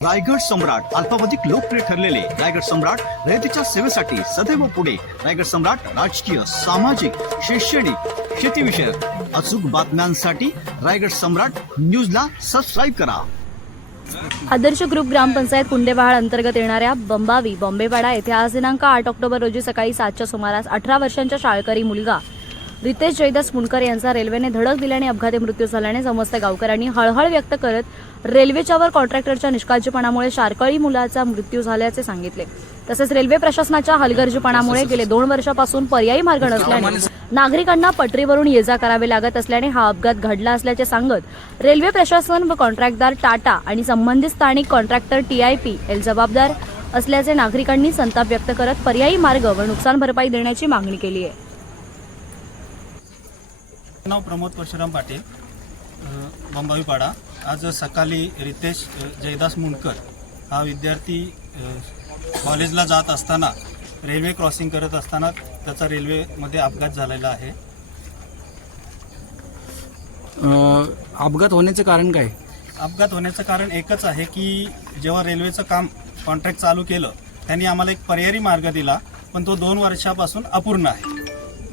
रायगड सम्राट अल्पावधिक लोकप्रिय ठरलेले रायगड सम्राट रयतेच्या सेवेसाठी सदैव पुढे. रायगड सम्राट राजकीय सामाजिक शैक्षणिक शेतीविषयक अचूक बातम्यांसाठी रायगड सम्राट न्यूजला सबस्क्राईब करा. आदर्श ग्रुप ग्रामपंचायत कुंडेवाहाळ अंतर्गत येणाऱ्या बंबावी बॉम्बेवाडा येथे आज दिनांक आठ ऑक्टोबर रोजी सकाळी सातच्या सुमारास अठरा वर्षांच्या शाळकरी मुलगा रितेश जयदास मुनकर यांचा रेल्वेने धडक दिल्याने अपघाती मृत्यू झाल्याने समस्त गावकऱ्यांनी हळहळ व्यक्त करत रेल्वेच्यावर कॉन्ट्रॅक्टरच्या निष्काळजीपणामुळे शाळकरी मुलाचा मृत्यू झाल्याचे सांगितले. तसेच रेल्वे प्रशासनाच्या हलगर्जीपणामुळे गेले दोन वर्षापासून पर्यायी मार्ग नसल्याने नागरिकांना पटरीवरून ये जा करावे लागत असल्याने हा अपघात घडला असल्याचे सांगत रेल्वे प्रशासन व कॉन्ट्रॅक्टदार टाटा आणि संबंधित स्थानिक कॉन्ट्रॅक्टर टीआयपी एल जबाबदार असल्याचे नागरिकांनी संताप व्यक्त करत पर्यायी मार्ग व नुकसान भरपाई देण्याची मागणी केली आहे. नाव प्रमोद परशुराम पाटील. अ, बंबाईपाडा. आज सकाळी रितेश जयदास मुंडकर हा विद्यार्थी कॉलेजला जात असताना रेल्वे क्रॉसिंग करत असताना त्याचा रेल्वेमध्ये अपघात झालेला आहे. अपघात होण्याचं कारण काय? अपघात होण्याचं कारण एकच आहे की जेव्हा रेल्वेचं काम कॉन्ट्रॅक्ट चालू केलं त्यांनी आम्हाला एक पर्यायी मार्ग दिला पण तो दोन वर्षापासून अपूर्ण आहे.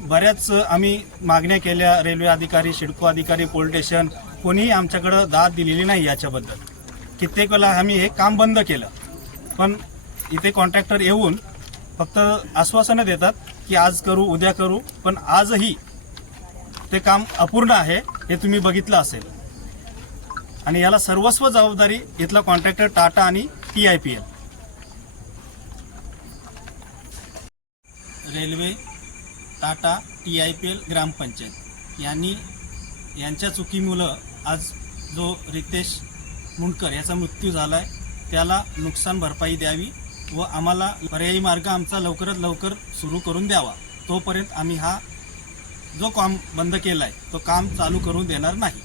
बऱ्याच आम्ही मागण्या केल्या. रेल्वे अधिकारी शिडको अधिकारी पोलीस स्टेशन कोणीही आमच्याकडं दाद दिलेली नाही याच्याबद्दल. कित्येक वेळा आम्ही हे काम बंद केलं. पण इथे कॉन्ट्रॅक्टर येऊन फक्त आश्वासनं देतात की आज करू उद्या करू पण आजही ते काम अपूर्ण आहे हे तुम्ही बघितलं असेल. आणि याला सर्वस्व जबाबदारी इथला कॉन्ट्रॅक्टर टाटा आणि T I P L railway Tata T I P L ग्रामपंचायत. यांनी यांच्या चुकीमुळं आज जो रितेश मुंडकर याचा मृत्यू झाला आहे त्याला नुकसान भरपाई द्यावी व आम्हाला पर्यायी मार्ग आमचा लवकरात लवकर सुरू करून द्यावा. तोपर्यंत आम्ही हा जो काम बंद केला आहे तो काम चालू करून देणार नाही.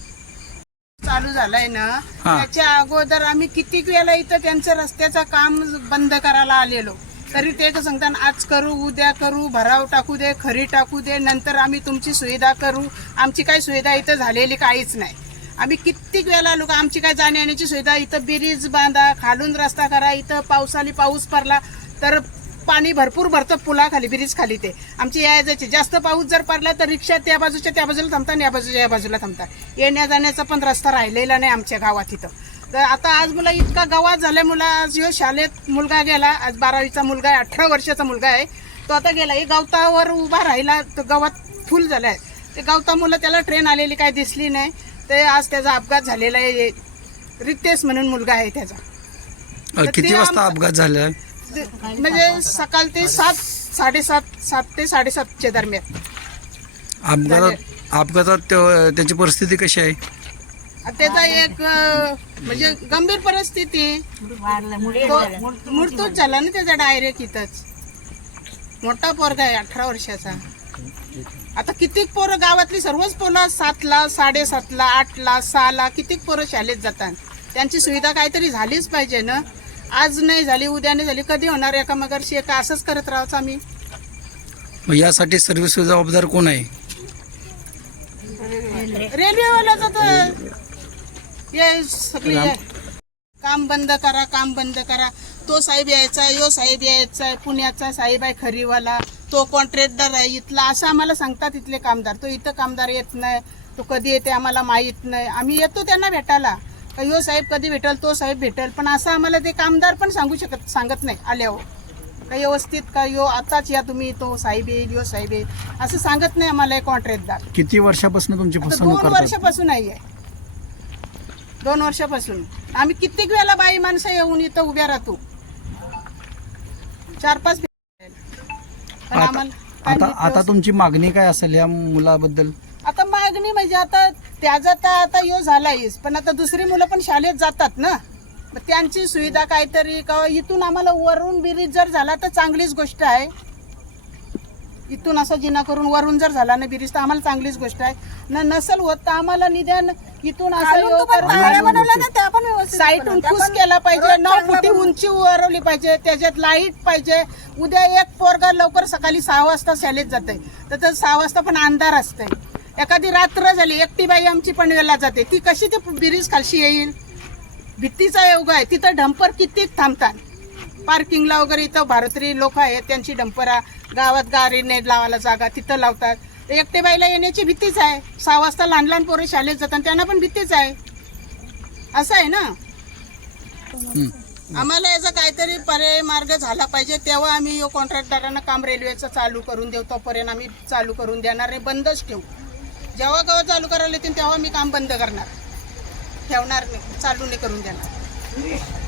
चालू झालाय ना? हा. त्याच्या अगोदर आम्ही कितीक वेळा इथं त्यांचं रस्त्याचं काम बंद करायला आलेलो? तरी ते तर सांगतात आज करू उद्या करू भराव टाकू दे खरी टाकू दे नंतर आम्ही तुमची सुविधा करू. आमची काही सुविधा इथं झालेली काहीच नाही. आम्ही कित्येक वेळा लोक आमची काय जाण्या येण्याची सुविधा इथं ब्रिज बांधा खालून रस्ता करा इथं पावसाली पाऊस पडला तर पाणी भरपूर भरतं पुलाखाली ब्रिज खाली ते. आमची या जायची जास्त पाऊस जर पडला तर रिक्षा त्या बाजूच्या त्या बाजूला थांबतात आणि या बाजूच्या या बाजूला थांबतात. येण्या जाण्याचा पण रस्ता राहिलेला नाही आमच्या गावात इथं. तर आता आज मला इतका गावात झाल्या मुला. आज ह्यो शाळेत मुलगा गेला. आज बारावीचा मुलगा आहे अठरा वर्षाचा मुलगा आहे. तो आता गेला. हे गवतावर उभा राहिला. तो गावात फुल झालाय. ते गवता मुलं त्याला ट्रेन आलेली काय दिसली नाही. ते आज त्याचा अपघात झालेला आहे. रितेश म्हणून मुलगा आहे त्याचा. किती वाजता अपघात झालाय? ते- म्हणजे सकाळ ते सात साडेसात सात ते साडेसातच्या दरम्यान. अपघातात अपघातात त्यो- त्याची परिस्थिती कशी आहे? त्याचा एक अं, म्हणजे गंभीर परिस्थिती. तो मृत्यूच झाला ना त्याचा डायरेक्ट इथंच. मोठा पोरगा आहे अठरा वर्षाचा. आता कितीक पोरं गावातली सर्वच पोरं सातला साडेसातला आठला सहाला कितीक पोरं शाळेत जातात? त्यांची सुविधा काहीतरी झालीच पाहिजे ना. आज नाही झाली उद्या नाही झाली कधी होणार एका मगरशी एका असंच करत राहायचं आम्ही. मग यासाठी सर्व्हिस जबाबदार कोण आहे? रेल्वेवाल्याचं तर हे सगळी काम बंद करा काम बंद करा. तो साहेब यायचा यो साहेब यायचा पुण्याचा साहेब आहे खरीवाला. तो कॉन्ट्रॅक्टर आहे इथला. असं आम्हाला सांगतात इथले कामदार. तो इथं कामदार येत नाही तो कधी येते आम्हाला माहीत नाही. आम्ही येतो त्यांना भेटायला. का यो साहेब कधी भेटल तो साहेब भेटल पण असं आम्हाला ते कामदार पण सांगू शकत सांगत नाही आल्यावर. का व्यवस्थित का यो आताच या तुम्ही तो साहेब येईल यो साहेब येईल असं सांगत नाही आम्हाला कॉन्ट्रॅक्टदार. किती वर्षापासून तुमची दोन वर्षापासून आहे. दोन वर्षापासून. आम्ही कित्येक वेळेला बाई माणसं येऊन इथं उभ्या राहतो. चार पाच. पण आम्हाला आता आता तुमची मागणी काय असेल या मुलाबद्दल? मागणी म्हणजे आता त्याचा तर आता यो झालायच पण आता दुसरी मुलं पण शाळेत जातात ना. मग त्यांची सुविधा काहीतरी का इथून आम्हाला वरून ब्रिज जर झाला तर चांगलीच गोष्ट आहे. इथून असं जिना करून वरून जर झाला ना ब्रिज तर आम्हाला चांगलीच गोष्ट आहे. न नसल होत तर आम्हाला निदान इथून असं साईटून खुश केला पाहिजे नऊ फुटी उंची वरवली पाहिजे त्याच्यात लाइट पाहिजे. उद्या एक पोरगा लवकर सकाळी सहा वाजता शाळेत जाते तर सहा वाजता पण अंधार असते एखादी रात्र झाली एकटी बाई आमची पनवेलला जाते. ती कशी ते ब्रिज खालशी येईल? भीतीचा योग आहे. तिथं डंपर किती थांबतात? पार्किंगला वगैरे इथं भारतीय लोक आहेत त्यांची डंपरा गावात गाडीने लावायला जागा तिथं लावतात. एकटे बाईला येण्याची भीतीच आहे. सहा वाजता लहान लहान पोरे शाळेत जातात त्यांना पण भीतीच आहे. असं आहे ना? आम्हाला याचा काहीतरी पर्याय मार्ग झाला पाहिजे. तेव्हा आम्ही यो कॉन्ट्रॅक्टरांना काम रेल्वेचं चालू करून देऊ. तोपर्यंत आम्ही चालू करून देणार नाही बंदच ठेवू. जेव्हा केव्हा चालू करायला येतील तेव्हा मी काम बंद करणार. ठेवणार नाही. चालू नाही करून देणार.